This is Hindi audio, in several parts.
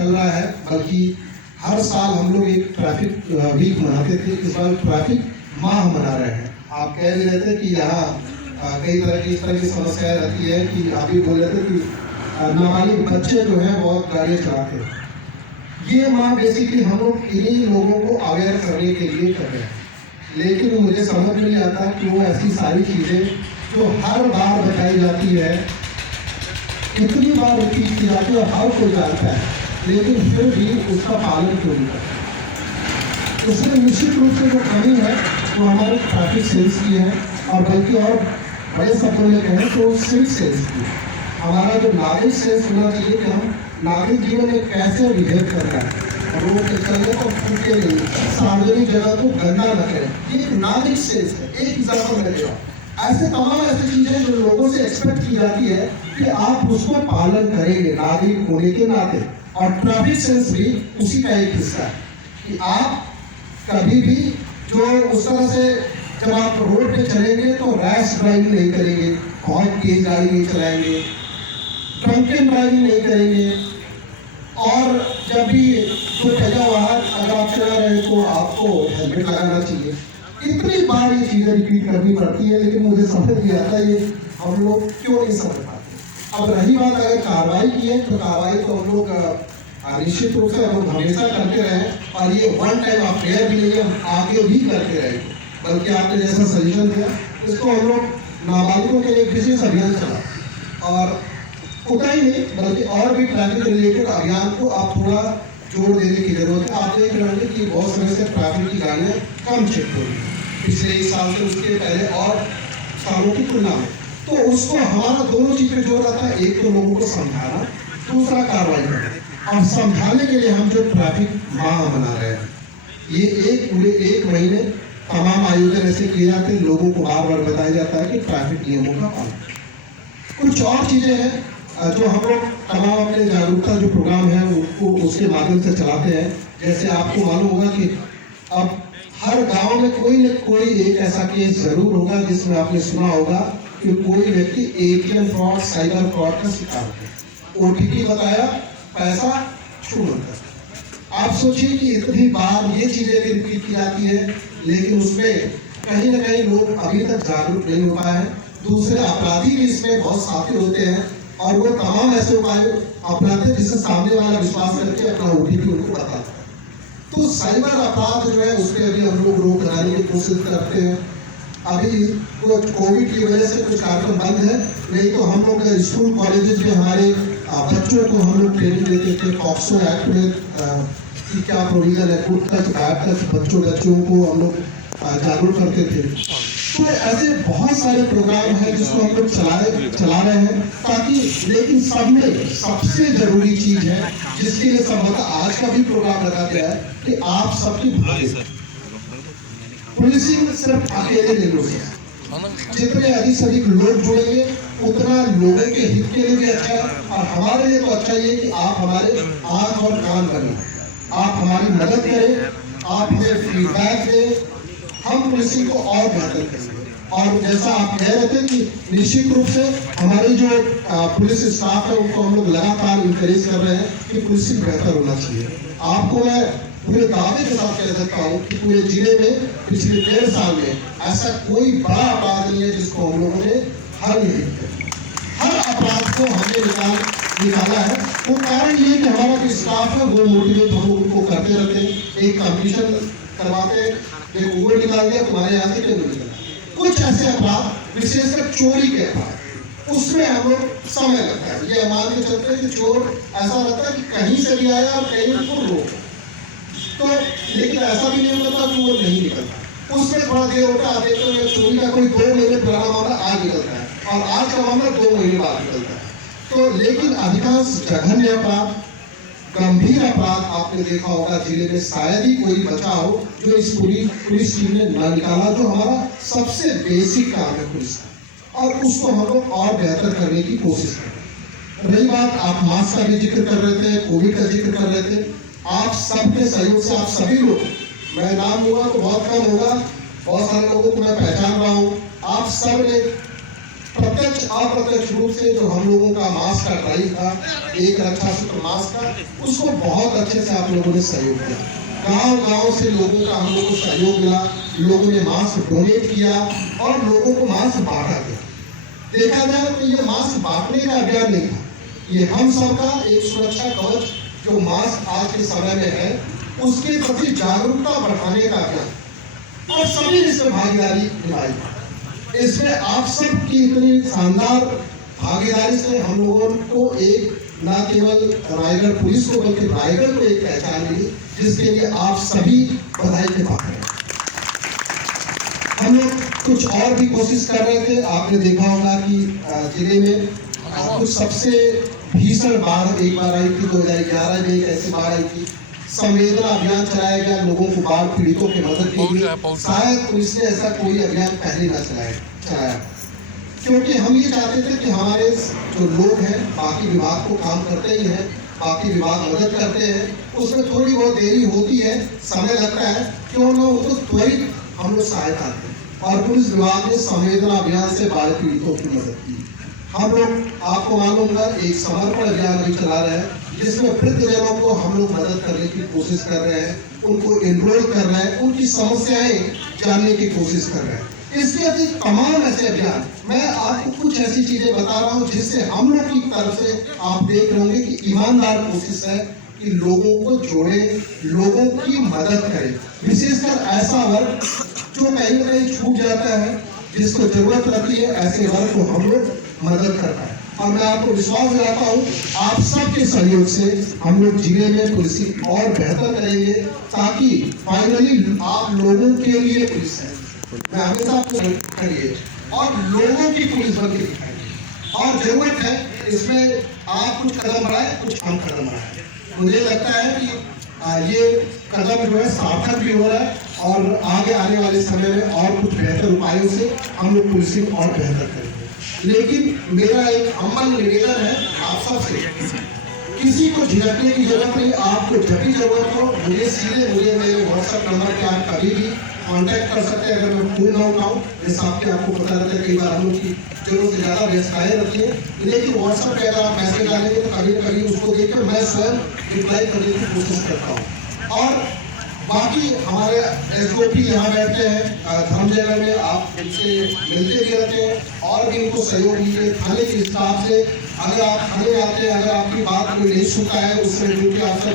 चल रहा है, बल्कि हर साल हम लोग एक ट्रैफिक वीक मनाते थे। इस बार ट्रैफिक माह मना रहे हैं। आप कह भी रहे थे कि यहाँ कई तरह की इस तरह की समस्याएं रहती है कि आप भी बोल रहे थे कि नाबालिग बच्चे जो हैं बहुत गाड़ियाँ चलाते हैं। ये माह बेसिकली हम लोग इन्हीं लोगों को अवेयर करने के लिए कर रहे हैं, लेकिन मुझे समझ नहीं आता कि वो ऐसी सारी चीज़ें जो हर बार बताई जाती है, कितनी बार रिपीट की जाती है, हर कोई जानता है, लेकिन फिर भी उसका पालन क्यों नहीं करता। इसमें निश्चित रूप से जो कमी है वो हमारे ट्रैफिक सेल्स की है, और बल्कि और बड़े शब्दों में कहें तो सिविक सेल्स की। हमारा जो नागरिक सेल्स होना चाहिए कि हम नागरिक जीवन में कैसे बिहेव कर रहे हैं, रोड पे चलने को फूके नहीं, सार्वजनिक जगह को गंदा न करें, ये एक नागरिक सेल्स है। एक एग्जाम्पल लगेगा, ऐसे तमाम ऐसी चीजें जो लोगों से एक्सपेक्ट की जाती है कि आप उसको पालन करेंगे नागरिक होने के नाते, और ट्रैफिक सेंस भी उसी का एक हिस्सा है कि आप कभी भी जो उस तरह से जब आप रोड पे चलेंगे तो रैश ड्राइविंग नहीं करेंगे, बहुत तेज गाड़ी नहीं चलाएंगे, ड्रंकन ड्राइविंग नहीं करेंगे, और जब भी कोई पहिया वाहन अगर आप चला रहे तो आपको हेलमेट लगाना चाहिए। इतनी बार ये चीज़ें रिपीट करनी पड़ती है, लेकिन मुझे समझ नहीं आता ये हम लोग क्यों नहीं समझ पाते। अब रही बात अगर कार्रवाई की है तो कार्रवाई तो हम लोग निश्चित रूप से हम लोग हमेशा करते रहे, और ये वन टाइम अफेयर भी नहीं है, हम आगे भी करते रहेंगे। बल्कि आपने जैसा सजेशन दिया, इसको हम लोग नाबालिगों के लिए एक विशेष अभियान चला, और उतना ही नहीं बल्कि और भी ट्रैफिक रिलेटेड अभियान को आप थोड़ा जोड़ देने की जरूरत है। आप देख रहे होंगे कि बहुत समय से ट्रैफिक की गाड़ियाँ कम चेक हो रही है, पिछले एक साल से उसके पहले और सालों की तुलना में। तो उसको हमारा दोनों चीज़ पे जोर रहता है, एक तो लोगों को समझाना, दूसरा कार्रवाई करना। और समझाने के लिए हम जो ट्रैफिक माह मना रहे हैं, ये पूरे एक महीने तमाम आयोजन ऐसे किए जाते हैं, लोगों को बार बार बताया जाता है कि ट्रैफिक नियमों का पालन। कुछ और चीज़ें हैं जो हम लोग तमाम अपने जागरूकता जो प्रोग्राम है उसको उसके माध्यम से चलाते हैं। जैसे आपको मालूम होगा कि अब हर गांव में कोई न कोई एक ऐसा केस जरूर होगा जिसमें आपने सुना होगा कि कोई व्यक्ति एटीएम फ्रॉड, साइबर फ्रॉड का शिकार हो गया, ओटीपी बताया, पैसा छू कर। आप सोचिए कि इतनी बार ये चीजें भी रिपीट की जाती है, लेकिन उसमें कहीं ना कहीं लोग अभी तक जागरूक नहीं हो पाए हैं। दूसरे अपराधी भी इसमें बहुत साथी होते हैं, और वो तमाम ऐसे उपाय अपनाते जिससे सामने वाला विश्वास करके अपना ओटीपी उनको बताता है। तो साइबर अपराध जो है उस पर अभी हम लोग रोक लगाने की कोशिश करते हैं। अभी कोविड की वजह से कुछ कार्यक्रम बंद है, नहीं तो हम लोग स्कूल कॉलेजेस में हमारे बच्चों को हम लोग ट्रेनिंग देते थे। पॉक्सो एक्ट में कि क्या प्रोविजन है, गुड टच बैड टच, बच्चों को हम लोग जागरूक करते थे। तो ऐसे बहुत सारे प्रोग्राम हैं जिसको हम लोग चला रहे हैं, ताकि लेकिन सब में सबसे जरूरी चीज है जिसके लिए संभवतः आज का भी प्रोग्राम रखा गया है कि आप सबकी भागीदारी। पुलिसिंग सिर्फ अकेले नहीं हो सकती, जितने अधिक से अधिक लोग जुड़ेंगे उतना लोगों के हित के लिए भी अच्छा है, और हमारे लिए तो अच्छा ये कि आप हमारे आंख और कान बने, आप हमारी मदद करें, आप हमें फीडबैक दें, हम पुलिसिंग को और बेहतर करेंगे। और जैसा आप कह रहे थे कि निश्चित रूप से हमारे जो पुलिस स्टाफ है उनको हम लोग लगातार इंकरेज कर रहे हैं कि पुलिसिंग बेहतर होना चाहिए। आपको मैं पूरे दावे के साथ कह सकता हूँ कि पूरे जिले में पिछले 1.5 साल में ऐसा कोई बड़ा अपराध नहीं है जिसको हम लोगों ने हल नहीं किया। हर अपराध को हमने निकाला है। वो कारण ये कि हमारा जो स्टाफ है वो मोटिवेट हम लोग उनको करते रहते हैं, एक कंपटीशन करवाते हैं, एक वो निकाल दिया तुम्हारे यहाँ से क्यों निकला। कुछ ऐसे अपराध विशेषकर चोरी के अपराध, उसमें हम लोग समय लगता है। ये मान के चलते हैं कि चोर ऐसा लगता है कि कहीं से भी आया और कहीं को रोक, तो लेकिन ऐसा भी नहीं होता कि वो नहीं निकलता, उसमें थोड़ा देर होता है। देखते हुए चोरी का कोई 2 महीने पुराना मामला आज निकलता है, और आज का मामला 2 महीने बाद निकलता है। तो लेकिन अधिकांश जघन्य अपराध, गंभीर अपराध आपने देखा होगा जिले में शायद ही कोई बचा हो जो इस पूरी पुलिस टीम ने न निकाला, जो हमारा सबसे बेसिक काम है पुलिस का, और उसको हम लोग और बेहतर करने की कोशिश करें। रही बात, आप मास्क का भी जिक्र कर रहे थे, कोविड का जिक्र कर रहे थे, आप सबके सहयोग से आप सभी लोग, मैं नाम लूंगा तो बहुत कम होगा, बहुत सारे लोगों को मैं पहचान रहा हूँ, आप सब ने प्रत्यक्ष अप्रत्यक्ष रूप से जो हम लोगों का मास्क का ड्राइव था, एक रक्षा सूत्र मास्क का, उसको बहुत अच्छे से आप लोगों ने सहयोग किया। गांव-गांव से लोगों का हम लोगों को सहयोग मिला, लोगों ने मास्क डोनेट किया और लोगों को मास्क बांटा गया। देखा जाए तो ये मास्क बांटने का अभियान नहीं था, ये हम सबका एक सुरक्षा कवच जो मास्क आज के समय में है, उसके प्रति जागरूकता बढ़ाने का अभियान और सभी ने इसमें भागीदारी निभाई। इसमें आप सब की इतनी शानदार भागीदारी से हम लोगों को एक न केवल रायगढ़ पुलिस को बल्कि रायगढ़ को एक पहचान मिली, जिसके लिए आप सभी बधाई के पात्र हैं। हम लोग कुछ और भी कोशिश कर रहे थे। आपने देखा होगा कि जिले में कुछ सबसे भीषण बाढ़ एक बार आई थी, 2011 में एक ऐसी बाढ़ आई थी। संवेदना अभियान चलाया गया लोगों को, बाढ़ पीड़ितों की मदद के लिए। शायद पुलिस ने ऐसा कोई अभियान पहले न चलाया, क्योंकि हम ये चाहते थे कि हमारे जो लोग हैं, बाकी विभाग को काम करते ही हैं, बाकी विभाग मदद करते हैं, उसमें थोड़ी बहुत देरी होती है, समय लगता है, क्यों न उसको त्वरित हम लोग सहायता दें। और पुलिस विभाग ने संवेदना अभियान से बाढ़ पीड़ितों की मदद की। हम लोग आपको मालूम है एक समर्पण अभियान भी चला रहे हैं, जिसमें वृद्धजनों को हम लोग मदद करने की कोशिश कर रहे हैं, उनको एनरोल कर रहे हैं, उनकी समस्याएं जानने की कोशिश कर रहे हैं। इसके अतिरिक्त तमाम ऐसे अभियान, मैं आपको कुछ ऐसी चीजें बता रहा हूँ जिससे हम लोग की तरफ से आप देख रहे होंगे कि ईमानदार कोशिश है कि लोगों को जोड़े, लोगों की मदद करें, विशेषकर ऐसा वर्ग जो कहीं न कहीं छूट जाता है, जिसको जरूरत रहती है, ऐसे वर्ग को हम लोग मदद कर पाए। और मैं आपको विश्वास दिलाता हूँ, आप सबके सहयोग से हम लोग जिले में पुलिसिंग और बेहतर करेंगे, ताकि फाइनली आप लोगों के लिए पुलिस है। मैं हमेशा आपको करिए और लोगों की पुलिस बन के दिखाएंगे। और जरूरत है इसमें आप कुछ कदम बढ़ाएं, कुछ हम कदम बढ़ाएं। मुझे लगता है कि ये कदम जो है सार्थक भी हो रहा है और आगे आने वाले समय में और कुछ बेहतर उपायों से हम लोग पुलिसिंग और बेहतर करेंगे। लेकिन मेरा एक अमल निवेदन है आप सबसे, किसी को झिझकने की जरूरत नहीं। आपको जब भी जरूरत हो मुझे मेरे व्हाट्सएप नंबर पे आप कभी भी कांटेक्ट कर सकते हैं। अगर मैं फोन ना उठाऊं, जैसा आपको पता रहता है, कई बार हम लोग की जरूरत से ज्यादा व्यस्तताएं रहती है, लेकिन व्हाट्सएप पे अगर आप मैसेज डालेंगे तो कभी न कभी उसको देखकर मैं स्वयं रिप्लाई करने की कोशिश करता हूँ। और बाकी हमारे एसओपी यहाँ बैठते हैं धर्मजयगढ़ में, आप उनसे मिलते भी रहते हैं और भी उनको सहयोग लीजिए। थाने के स्टाफ से अगर आप थाने आते हैं, अगर आपकी बात कोई नहीं सुनता है, उससे ड्यूटी अफसर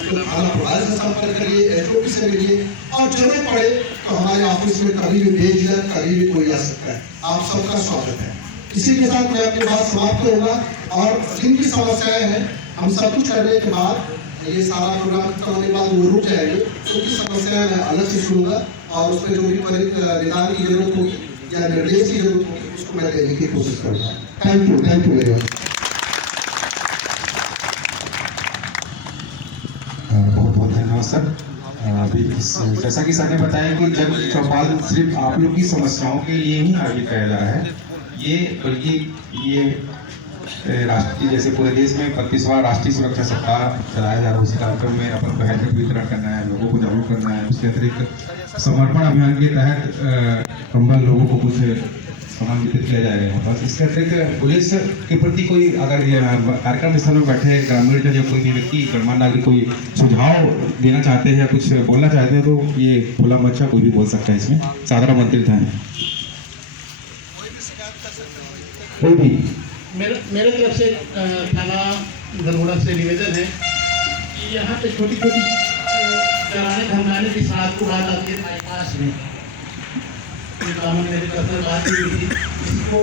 तो थाना प्रभारी से संपर्क करिए, एसओपी से मिलिए और जरूरत पड़े तो हमारे ऑफिस में कभी भी भेजिए, कभी भी कोई आ सकता है। आप सबका स्वागत है। इसी के साथ मैं अपनी बात समाप्त करूँगा और जिनकी समस्याएं हैं, हम सब कुछ करने के बाद ये सारा प्रोग्राम खत्म होने के बाद वो रुक जाएंगे, उनकी समस्याएं मैं अलग से सुनूंगा और उसमें जो भी निदान की जरूरत होगी या निर्देश की जरूरत होगी उसको मैं देने की कोशिश करूँगा। Thank you very much. बहुत बहुत धन्यवाद सर। अभी जैसा कि सर ने बताया कि जब चौपाल सिर्फ आप लोग की समस्याओं के लिए ही आयोजित किया जा रहा है, ये बल्कि ये राष्ट्रीय जैसे पूरे देश में 35वां राष्ट्रीय सुरक्षा सप्ताह चलाया जा रहा है। उस कार्यक्रम में अपन को हेलमेट वितरण करना है, लोगों को जागरूक करना है। उसके अतिरिक्त समर्पण अभियान के तहत कंबल लोगों को कुछ सामान वितरित किया जाएगा। बस इसके अतिरिक्त पुलिस के प्रति कोई अगर कार्यक्रम स्थल में बैठे ग्रामीण या कोई भी व्यक्ति गणमान्य नागरिक कोई सुझाव देना चाहते हैं या कुछ बोलना चाहते हैं तो ये खुला मंच कोई भी बोल सकता है। इसमें साधारण आमंत्रित है कोई भी। मेरे तरफ से थाना दरभंगा से निवेदन है कि यहाँ पे छोटी छोटी धमकाने की साथ को बात आती है बाईपास में, मेरी बात की हुई थी इसको